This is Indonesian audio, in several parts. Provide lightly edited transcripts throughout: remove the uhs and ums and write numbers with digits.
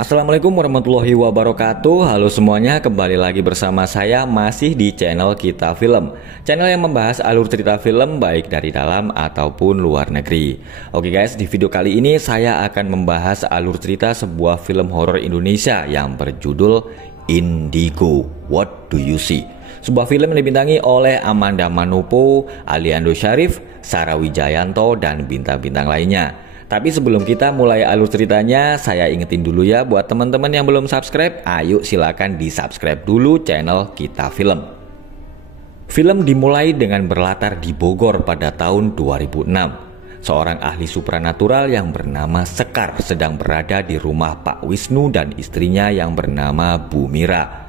Assalamualaikum warahmatullahi wabarakatuh. Halo semuanya, kembali lagi bersama saya masih di channel Kita Film, channel yang membahas alur cerita film baik dari dalam ataupun luar negeri. Oke guys, di video kali ini saya akan membahas alur cerita sebuah film horor Indonesia yang berjudul Indigo, What Do You See? Sebuah film yang dibintangi oleh Amanda Manopo, Aliando Syarif, Sarah Wijayanto, dan bintang-bintang lainnya. Tapi sebelum kita mulai alur ceritanya, saya ingetin dulu ya buat teman-teman yang belum subscribe, ayo silakan di subscribe dulu channel Kita Film. Film dimulai dengan berlatar di Bogor pada tahun 2006. Seorang ahli supranatural yang bernama Sekar sedang berada di rumah Pak Wisnu dan istrinya yang bernama Bu Mira.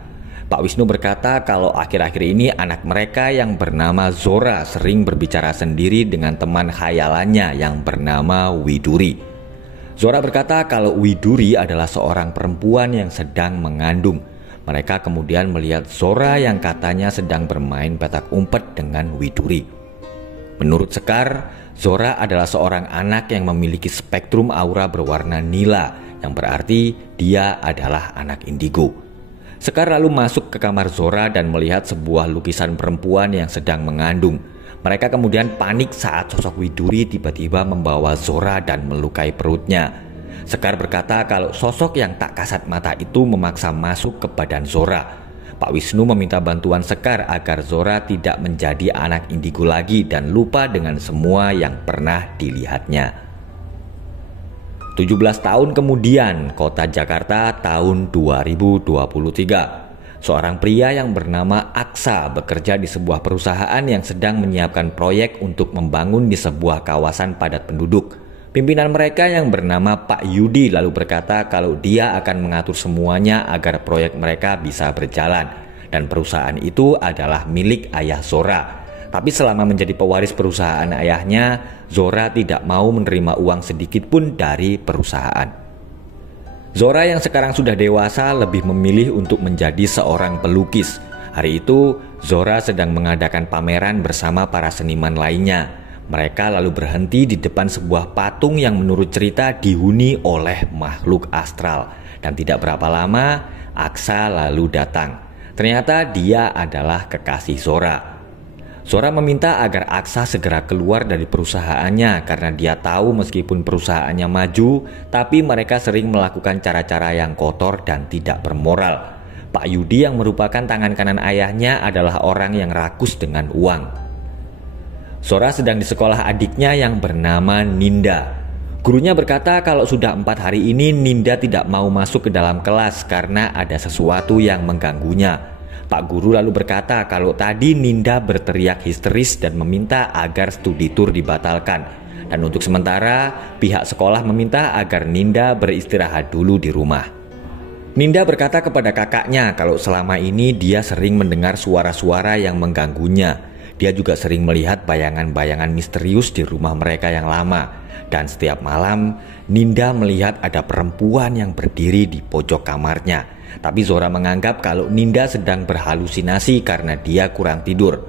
Pak Wisnu berkata kalau akhir-akhir ini anak mereka yang bernama Zora sering berbicara sendiri dengan teman khayalannya yang bernama Widuri. Zora berkata kalau Widuri adalah seorang perempuan yang sedang mengandung. Mereka kemudian melihat Zora yang katanya sedang bermain petak umpet dengan Widuri. Menurut Sekar, Zora adalah seorang anak yang memiliki spektrum aura berwarna nila, yang berarti dia adalah anak indigo. Sekar lalu masuk ke kamar Zora dan melihat sebuah lukisan perempuan yang sedang mengandung. Mereka kemudian panik saat sosok Widuri tiba-tiba membawa Zora dan melukai perutnya. Sekar berkata kalau sosok yang tak kasat mata itu memaksa masuk ke badan Zora. Pak Wisnu meminta bantuan Sekar agar Zora tidak menjadi anak indigo lagi dan lupa dengan semua yang pernah dilihatnya. 17 tahun kemudian, kota Jakarta tahun 2023. Seorang pria yang bernama Aksa bekerja di sebuah perusahaan yang sedang menyiapkan proyek untuk membangun di sebuah kawasan padat penduduk. Pimpinan mereka yang bernama Pak Yudi lalu berkata kalau dia akan mengatur semuanya agar proyek mereka bisa berjalan. Dan perusahaan itu adalah milik ayah Zora. Tapi selama menjadi pewaris perusahaan ayahnya, Zora tidak mau menerima uang sedikit pun dari perusahaan. Zora yang sekarang sudah dewasa lebih memilih untuk menjadi seorang pelukis. Hari itu, Zora sedang mengadakan pameran bersama para seniman lainnya. Mereka lalu berhenti di depan sebuah patung yang menurut cerita dihuni oleh makhluk astral. Dan tidak berapa lama, Aksa lalu datang. Ternyata dia adalah kekasih Zora. Zora meminta agar Aksa segera keluar dari perusahaannya karena dia tahu meskipun perusahaannya maju, tapi mereka sering melakukan cara-cara yang kotor dan tidak bermoral. Pak Yudi yang merupakan tangan kanan ayahnya adalah orang yang rakus dengan uang. Zora sedang di sekolah adiknya yang bernama Ninda. Gurunya berkata kalau sudah 4 hari ini Ninda tidak mau masuk ke dalam kelas karena ada sesuatu yang mengganggunya. Pak Guru lalu berkata kalau tadi Ninda berteriak histeris dan meminta agar studi tour dibatalkan. Dan untuk sementara, pihak sekolah meminta agar Ninda beristirahat dulu di rumah. Ninda berkata kepada kakaknya kalau selama ini dia sering mendengar suara-suara yang mengganggunya. Dia juga sering melihat bayangan-bayangan misterius di rumah mereka yang lama. Dan setiap malam, Ninda melihat ada perempuan yang berdiri di pojok kamarnya. Tapi Zora menganggap kalau Ninda sedang berhalusinasi karena dia kurang tidur.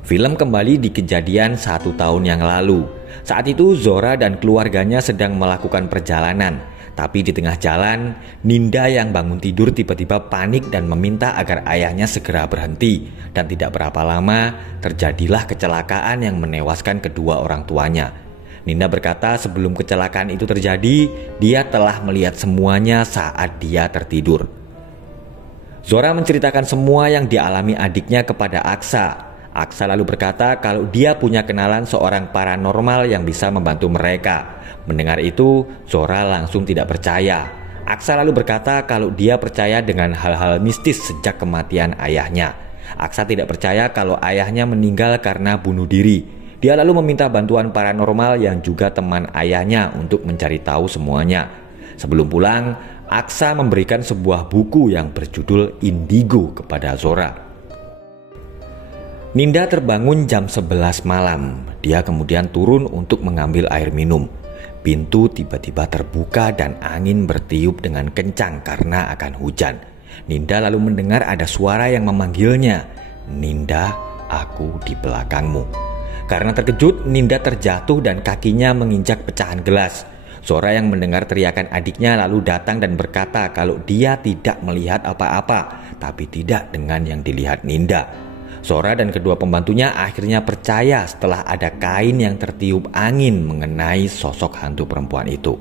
Film kembali di kejadian 1 tahun yang lalu. Saat itu Zora dan keluarganya sedang melakukan perjalanan. Tapi di tengah jalan, Ninda yang bangun tidur tiba-tiba panik dan meminta agar ayahnya segera berhenti. Dan tidak berapa lama, terjadilah kecelakaan yang menewaskan kedua orang tuanya. Ninda berkata sebelum kecelakaan itu terjadi, dia telah melihat semuanya saat dia tertidur. Zora menceritakan semua yang dialami adiknya kepada Aksa. Aksa lalu berkata kalau dia punya kenalan seorang paranormal yang bisa membantu mereka. Mendengar itu, Zora langsung tidak percaya. Aksa lalu berkata kalau dia percaya dengan hal-hal mistis sejak kematian ayahnya. Aksa tidak percaya kalau ayahnya meninggal karena bunuh diri. Dia lalu meminta bantuan paranormal yang juga teman ayahnya untuk mencari tahu semuanya. Sebelum pulang, Aksa memberikan sebuah buku yang berjudul Indigo kepada Zora. Ninda terbangun jam 11 malam. Dia kemudian turun untuk mengambil air minum. Pintu tiba-tiba terbuka dan angin bertiup dengan kencang karena akan hujan. Ninda lalu mendengar ada suara yang memanggilnya. Ninda, aku di belakangmu. Karena terkejut, Ninda terjatuh dan kakinya menginjak pecahan gelas. Zora yang mendengar teriakan adiknya lalu datang dan berkata kalau dia tidak melihat apa-apa, tapi tidak dengan yang dilihat Ninda. Zora dan kedua pembantunya akhirnya percaya setelah ada kain yang tertiup angin mengenai sosok hantu perempuan itu.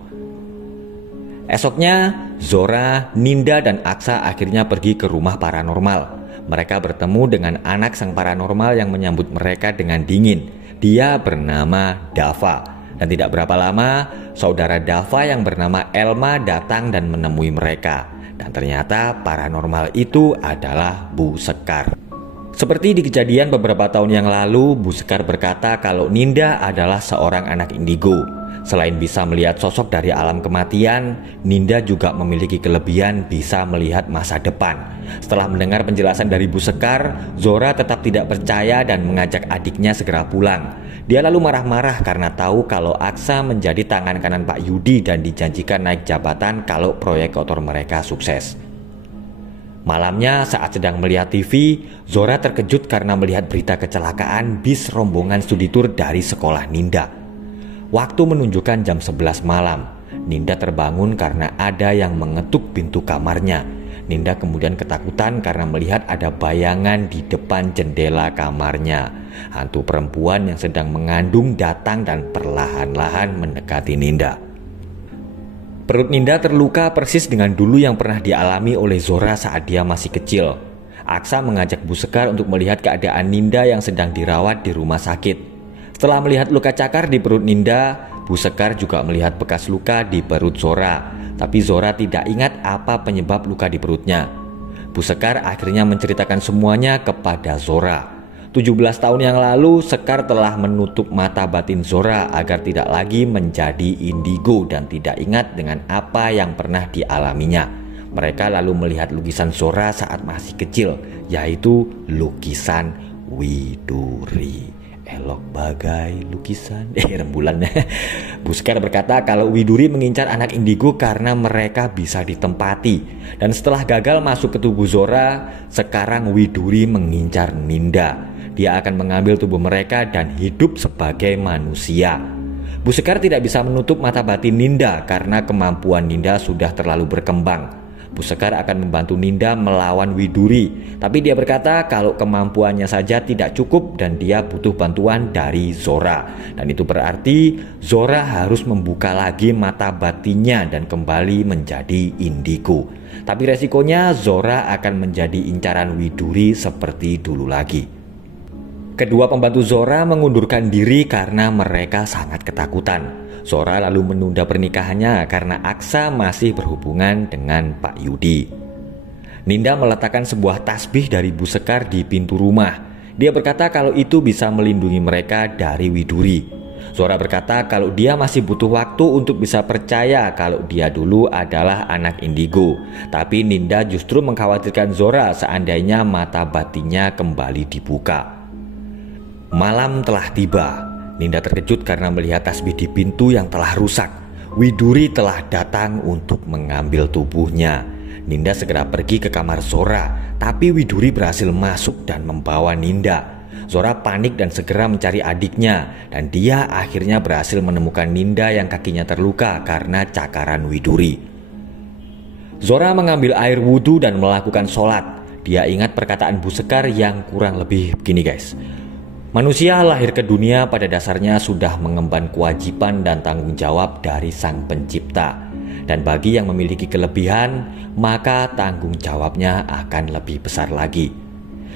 Esoknya, Zora, Ninda, dan Aksa akhirnya pergi ke rumah paranormal. Mereka bertemu dengan anak sang paranormal yang menyambut mereka dengan dingin. Dia bernama Dava. Dan tidak berapa lama, saudara Dava yang bernama Elma datang dan menemui mereka. Dan ternyata paranormal itu adalah Bu Sekar. Seperti di kejadian beberapa tahun yang lalu, Bu Sekar berkata kalau Ninda adalah seorang anak indigo. Selain bisa melihat sosok dari alam kematian, Ninda juga memiliki kelebihan bisa melihat masa depan. Setelah mendengar penjelasan dari Bu Sekar, Zora tetap tidak percaya dan mengajak adiknya segera pulang. Dia lalu marah-marah karena tahu kalau Aksa menjadi tangan kanan Pak Yudi dan dijanjikan naik jabatan kalau proyek kotor mereka sukses. Malamnya saat sedang melihat TV, Zora terkejut karena melihat berita kecelakaan bis rombongan studi tour dari sekolah Ninda. Waktu menunjukkan jam 11 malam. Ninda terbangun karena ada yang mengetuk pintu kamarnya. Ninda kemudian ketakutan karena melihat ada bayangan di depan jendela kamarnya. Hantu perempuan yang sedang mengandung datang dan perlahan-lahan mendekati Ninda. Perut Ninda terluka persis dengan dulu yang pernah dialami oleh Zora saat dia masih kecil. Aksa mengajak Bu Sekar untuk melihat keadaan Ninda yang sedang dirawat di rumah sakit. Setelah melihat luka cakar di perut Ninda, Bu Sekar juga melihat bekas luka di perut Zora. Tapi Zora tidak ingat apa penyebab luka di perutnya. Bu Sekar akhirnya menceritakan semuanya kepada Zora. 17 tahun yang lalu, Sekar telah menutup mata batin Zora agar tidak lagi menjadi indigo dan tidak ingat dengan apa yang pernah dialaminya. Mereka lalu melihat lukisan Zora saat masih kecil, yaitu lukisan Widuri. Elok bagai lukisan rembulan. Bu Sekar berkata kalau Widuri mengincar anak indigo karena mereka bisa ditempati. Dan setelah gagal masuk ke tubuh Zora, sekarang Widuri mengincar Ninda. Dia akan mengambil tubuh mereka dan hidup sebagai manusia. Bu Sekar tidak bisa menutup mata batin Ninda karena kemampuan Ninda sudah terlalu berkembang. Bu Sekar akan membantu Ninda melawan Widuri, tapi dia berkata kalau kemampuannya saja tidak cukup dan dia butuh bantuan dari Zora. Dan itu berarti Zora harus membuka lagi mata batinnya dan kembali menjadi indigo. Tapi resikonya Zora akan menjadi incaran Widuri seperti dulu lagi. Kedua pembantu Zora mengundurkan diri karena mereka sangat ketakutan. Zora lalu menunda pernikahannya karena Aksa masih berhubungan dengan Pak Yudi. Ninda meletakkan sebuah tasbih dari Bu Sekar di pintu rumah. Dia berkata kalau itu bisa melindungi mereka dari Widuri. Zora berkata kalau dia masih butuh waktu untuk bisa percaya kalau dia dulu adalah anak indigo. Tapi Ninda justru mengkhawatirkan Zora seandainya mata batinnya kembali dibuka. Malam telah tiba. Ninda terkejut karena melihat tasbih di pintu yang telah rusak. Widuri telah datang untuk mengambil tubuhnya. Ninda segera pergi ke kamar Zora, tapi Widuri berhasil masuk dan membawa Ninda. Zora panik dan segera mencari adiknya, dan dia akhirnya berhasil menemukan Ninda yang kakinya terluka karena cakaran Widuri. Zora mengambil air wudhu dan melakukan sholat. Dia ingat perkataan Bu Sekar yang kurang lebih begini guys. Manusia lahir ke dunia pada dasarnya sudah mengemban kewajiban dan tanggung jawab dari Sang Pencipta. Dan bagi yang memiliki kelebihan, maka tanggung jawabnya akan lebih besar lagi.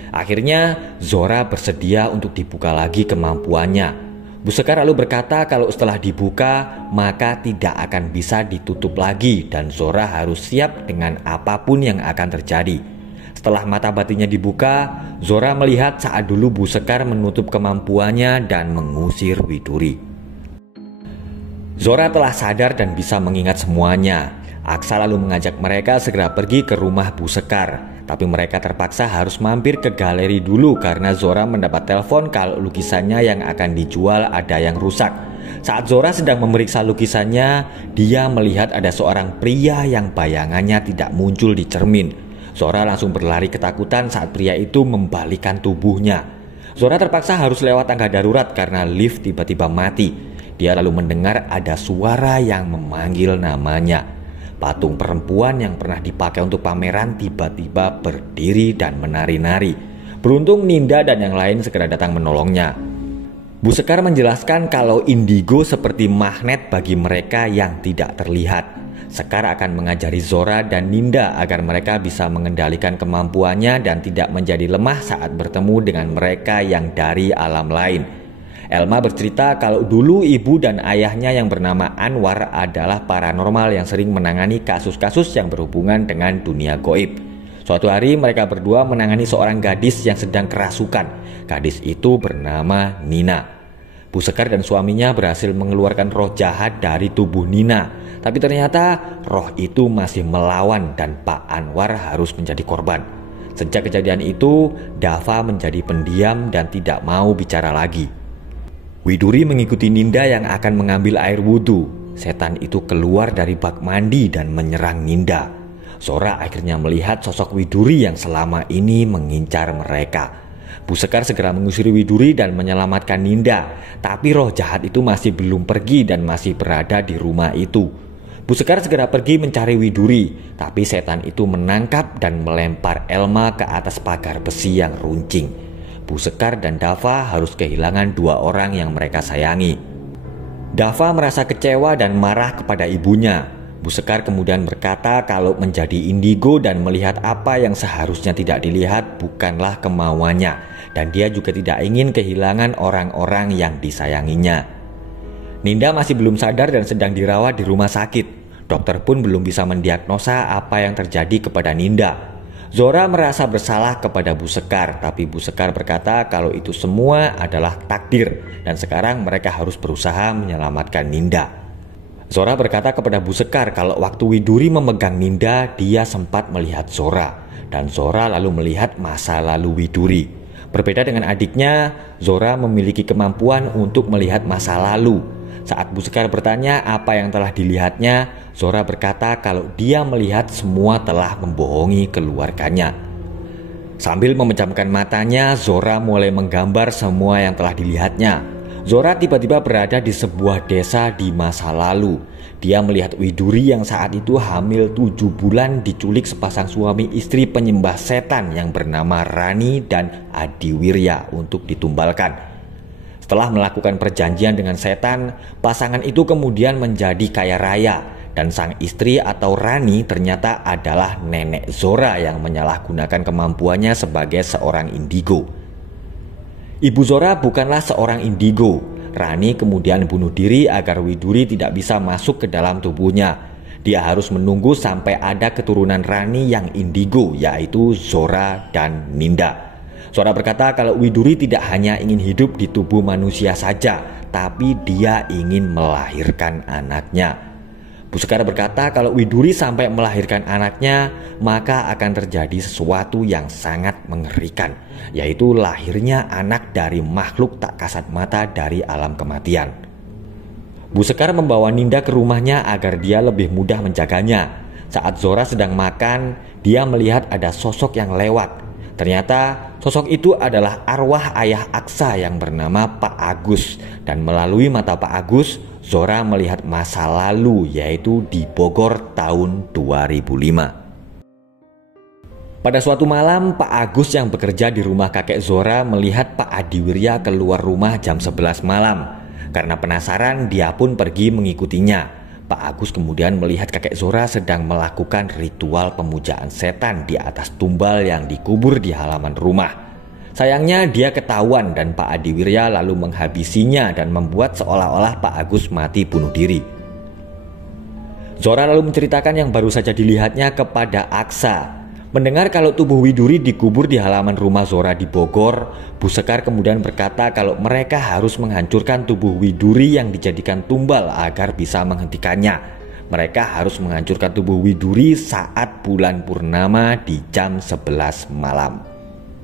Akhirnya Zora bersedia untuk dibuka lagi kemampuannya. Bu Sekar lalu berkata kalau setelah dibuka, maka tidak akan bisa ditutup lagi dan Zora harus siap dengan apapun yang akan terjadi. Setelah mata batinnya dibuka, Zora melihat saat dulu Bu Sekar menutup kemampuannya dan mengusir Widuri. Zora telah sadar dan bisa mengingat semuanya. Aksa lalu mengajak mereka segera pergi ke rumah Bu Sekar. Tapi mereka terpaksa harus mampir ke galeri dulu karena Zora mendapat telepon kalau lukisannya yang akan dijual ada yang rusak. Saat Zora sedang memeriksa lukisannya, dia melihat ada seorang pria yang bayangannya tidak muncul di cermin. Zora langsung berlari ketakutan saat pria itu membalikan tubuhnya. Zora terpaksa harus lewat tangga darurat karena lift tiba-tiba mati. Dia lalu mendengar ada suara yang memanggil namanya. Patung perempuan yang pernah dipakai untuk pameran tiba-tiba berdiri dan menari-nari. Beruntung Ninda dan yang lain segera datang menolongnya. Bu Sekar menjelaskan kalau indigo seperti magnet bagi mereka yang tidak terlihat. Sekar akan mengajari Zora dan Ninda agar mereka bisa mengendalikan kemampuannya dan tidak menjadi lemah saat bertemu dengan mereka yang dari alam lain. Elma bercerita kalau dulu ibu dan ayahnya yang bernama Anwar adalah paranormal yang sering menangani kasus-kasus yang berhubungan dengan dunia gaib. Suatu hari mereka berdua menangani seorang gadis yang sedang kerasukan. Gadis itu bernama Nina. Bu Sekar dan suaminya berhasil mengeluarkan roh jahat dari tubuh Nina. Tapi ternyata roh itu masih melawan dan Pak Anwar harus menjadi korban. Sejak kejadian itu, Dava menjadi pendiam dan tidak mau bicara lagi. Widuri mengikuti Ninda yang akan mengambil air wudhu. Setan itu keluar dari bak mandi dan menyerang Ninda. Zora akhirnya melihat sosok Widuri yang selama ini mengincar mereka. Bu Sekar segera mengusir Widuri dan menyelamatkan Ninda. Tapi roh jahat itu masih belum pergi dan masih berada di rumah itu. Bu Sekar segera pergi mencari Widuri, tapi setan itu menangkap dan melempar Elma ke atas pagar besi yang runcing. Bu Sekar dan Dava harus kehilangan dua orang yang mereka sayangi. Dava merasa kecewa dan marah kepada ibunya. Bu Sekar kemudian berkata kalau menjadi indigo dan melihat apa yang seharusnya tidak dilihat bukanlah kemauannya, dan dia juga tidak ingin kehilangan orang-orang yang disayanginya. Ninda masih belum sadar dan sedang dirawat di rumah sakit. Dokter pun belum bisa mendiagnosa apa yang terjadi kepada Ninda. Zora merasa bersalah kepada Bu Sekar, tapi Bu Sekar berkata kalau itu semua adalah takdir dan sekarang mereka harus berusaha menyelamatkan Ninda. Zora berkata kepada Bu Sekar kalau waktu Widuri memegang Ninda, dia sempat melihat Zora dan Zora lalu melihat masa lalu Widuri. Berbeda dengan adiknya, Zora memiliki kemampuan untuk melihat masa lalu. Saat Bu Sekar bertanya apa yang telah dilihatnya, Zora berkata kalau dia melihat semua telah membohongi keluarganya. Sambil memejamkan matanya, Zora mulai menggambar semua yang telah dilihatnya. Zora tiba-tiba berada di sebuah desa di masa lalu. Dia melihat Widuri yang saat itu hamil 7 bulan diculik sepasang suami istri penyembah setan yang bernama Rani dan Adiwirya untuk ditumbalkan. Setelah melakukan perjanjian dengan setan, pasangan itu kemudian menjadi kaya raya dan sang istri atau Rani ternyata adalah nenek Zora yang menyalahgunakan kemampuannya sebagai seorang indigo. Ibu Zora bukanlah seorang indigo. Rani kemudian bunuh diri agar Widuri tidak bisa masuk ke dalam tubuhnya. Dia harus menunggu sampai ada keturunan Rani yang indigo, yaitu Zora dan Ninda. Zora berkata kalau Widuri tidak hanya ingin hidup di tubuh manusia saja, tapi dia ingin melahirkan anaknya. Bu Sekar berkata kalau Widuri sampai melahirkan anaknya, maka akan terjadi sesuatu yang sangat mengerikan, yaitu lahirnya anak dari makhluk tak kasat mata dari alam kematian. Bu Sekar membawa Ninda ke rumahnya agar dia lebih mudah menjaganya. Saat Zora sedang makan, dia melihat ada sosok yang lewat. Ternyata sosok itu adalah arwah ayah Aksa yang bernama Pak Agus, dan melalui mata Pak Agus, Zora melihat masa lalu, yaitu di Bogor tahun 2005. Pada suatu malam, Pak Agus yang bekerja di rumah kakek Zora melihat Pak Adiwirya keluar rumah jam 11 malam. Karena penasaran, dia pun pergi mengikutinya. Pak Agus kemudian melihat kakek Zora sedang melakukan ritual pemujaan setan di atas tumbal yang dikubur di halaman rumah. Sayangnya dia ketahuan dan Pak Adiwirya lalu menghabisinya dan membuat seolah-olah Pak Agus mati bunuh diri. Zora lalu menceritakan yang baru saja dilihatnya kepada Aksa. Mendengar kalau tubuh Widuri dikubur di halaman rumah Zora di Bogor, Bu Sekar kemudian berkata kalau mereka harus menghancurkan tubuh Widuri yang dijadikan tumbal agar bisa menghentikannya. Mereka harus menghancurkan tubuh Widuri saat bulan purnama di jam 11 malam.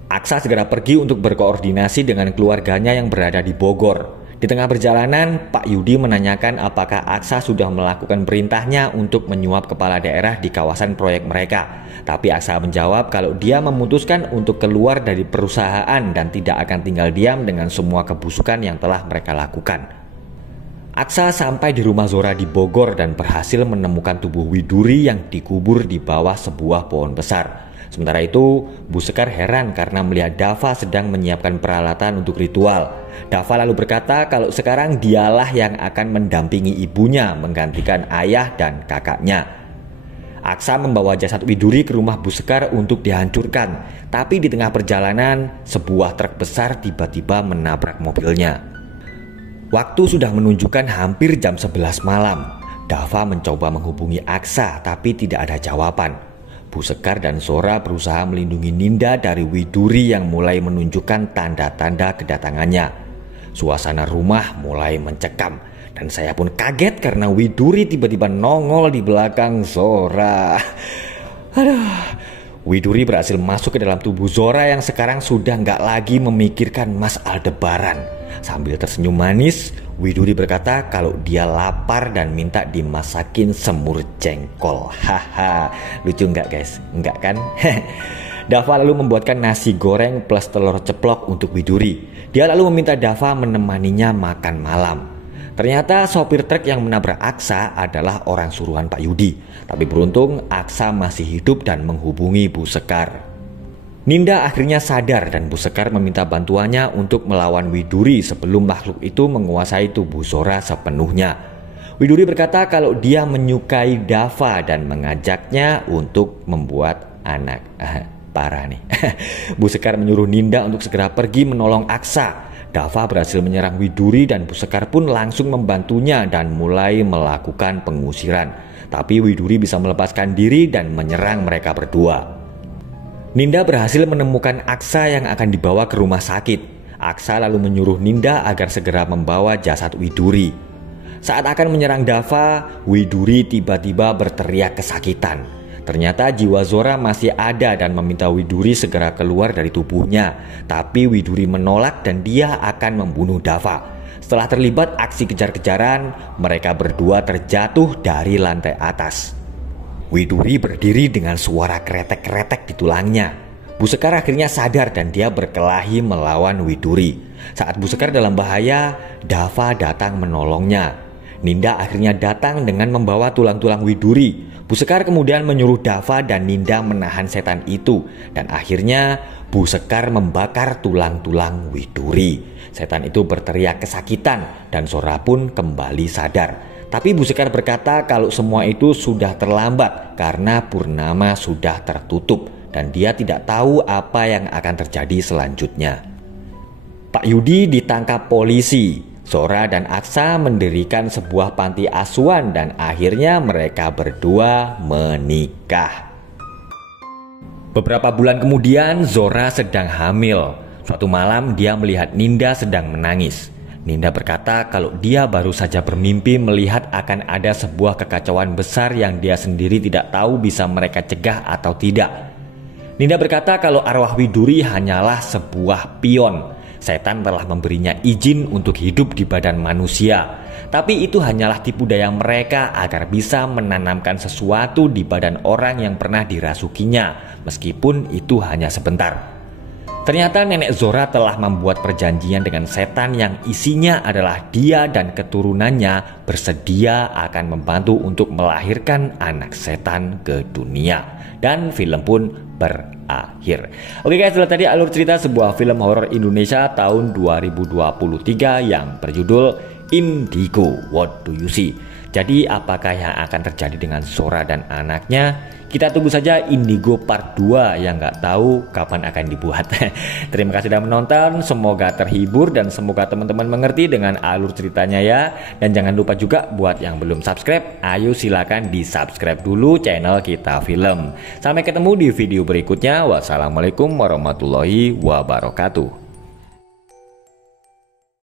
Aksa segera pergi untuk berkoordinasi dengan keluarganya yang berada di Bogor. Di tengah perjalanan, Pak Yudi menanyakan apakah Aksa sudah melakukan perintahnya untuk menyuap kepala daerah di kawasan proyek mereka. Tapi Aksa menjawab kalau dia memutuskan untuk keluar dari perusahaan dan tidak akan tinggal diam dengan semua kebusukan yang telah mereka lakukan. Aksa sampai di rumah Zora di Bogor dan berhasil menemukan tubuh Widuri yang dikubur di bawah sebuah pohon besar. Sementara itu, Bu Sekar heran karena melihat Dava sedang menyiapkan peralatan untuk ritual. Dava lalu berkata kalau sekarang dialah yang akan mendampingi ibunya menggantikan ayah dan kakaknya. Aksa membawa jasad Widuri ke rumah Bu Sekar untuk dihancurkan, tapi di tengah perjalanan, sebuah truk besar tiba-tiba menabrak mobilnya. Waktu sudah menunjukkan hampir jam 11 malam. Dava mencoba menghubungi Aksa tapi tidak ada jawaban. Bu Sekar dan Zora berusaha melindungi Ninda dari Widuri yang mulai menunjukkan tanda-tanda kedatangannya. Suasana rumah mulai mencekam dan saya pun kaget karena Widuri tiba-tiba nongol di belakang Zora. Widuri berhasil masuk ke dalam tubuh Zora yang sekarang sudah nggak lagi memikirkan Mas Aldebaran. Sambil tersenyum manis, Widuri berkata kalau dia lapar dan minta dimasakin semur jengkol. Haha, lucu nggak guys? Enggak kan? Dava lalu membuatkan nasi goreng plus telur ceplok untuk Widuri. Dia lalu meminta Dava menemaninya makan malam. Ternyata sopir truk yang menabrak Aksa adalah orang suruhan Pak Yudi. Tapi beruntung Aksa masih hidup dan menghubungi Bu Sekar. Ninda akhirnya sadar dan Bu Sekar meminta bantuannya untuk melawan Widuri sebelum makhluk itu menguasai tubuh Zora sepenuhnya. Widuri berkata kalau dia menyukai Dava dan mengajaknya untuk membuat anak. Parah nih. Bu Sekar menyuruh Ninda untuk segera pergi menolong Aksa. Dava berhasil menyerang Widuri dan Bu Sekar pun langsung membantunya dan mulai melakukan pengusiran. Tapi Widuri bisa melepaskan diri dan menyerang mereka berdua. Ninda berhasil menemukan Aksa yang akan dibawa ke rumah sakit. Aksa lalu menyuruh Ninda agar segera membawa jasad Widuri. Saat akan menyerang Dava, Widuri tiba-tiba berteriak kesakitan. Ternyata jiwa Zora masih ada dan meminta Widuri segera keluar dari tubuhnya. Tapi Widuri menolak dan dia akan membunuh Dava. Setelah terlibat aksi kejar-kejaran, mereka berdua terjatuh dari lantai atas. Widuri berdiri dengan suara kretek-kretek di tulangnya. Bu Sekar akhirnya sadar dan dia berkelahi melawan Widuri. Saat Bu Sekar dalam bahaya, Dava datang menolongnya. Ninda akhirnya datang dengan membawa tulang-tulang Widuri. Bu Sekar kemudian menyuruh Dava dan Ninda menahan setan itu. Dan akhirnya Bu Sekar membakar tulang-tulang Widuri. Setan itu berteriak kesakitan dan Zora pun kembali sadar. Tapi Bu Sekar berkata kalau semua itu sudah terlambat karena purnama sudah tertutup dan dia tidak tahu apa yang akan terjadi selanjutnya. Pak Yudi ditangkap polisi. Zora dan Aksa mendirikan sebuah panti asuhan dan akhirnya mereka berdua menikah. Beberapa bulan kemudian Zora sedang hamil. Suatu malam dia melihat Ninda sedang menangis. Ninda berkata kalau dia baru saja bermimpi melihat akan ada sebuah kekacauan besar yang dia sendiri tidak tahu bisa mereka cegah atau tidak. Ninda berkata kalau arwah Widuri hanyalah sebuah pion. Setan telah memberinya izin untuk hidup di badan manusia. Tapi itu hanyalah tipu daya mereka agar bisa menanamkan sesuatu di badan orang yang pernah dirasukinya, meskipun itu hanya sebentar. Ternyata nenek Zora telah membuat perjanjian dengan setan yang isinya adalah dia dan keturunannya bersedia akan membantu untuk melahirkan anak setan ke dunia. Dan film pun berakhir. Oke guys, itulah tadi alur cerita sebuah film horor Indonesia tahun 2023 yang berjudul Indigo, What Do You See? Jadi apakah yang akan terjadi dengan Zora dan anaknya? Kita tunggu saja Indigo part 2 yang nggak tahu kapan akan dibuat. Terima kasih sudah menonton, semoga terhibur dan semoga teman-teman mengerti dengan alur ceritanya ya. Dan jangan lupa juga buat yang belum subscribe, ayo silakan di subscribe dulu channel Kita Film. Sampai ketemu di video berikutnya. Wassalamualaikum warahmatullahi wabarakatuh.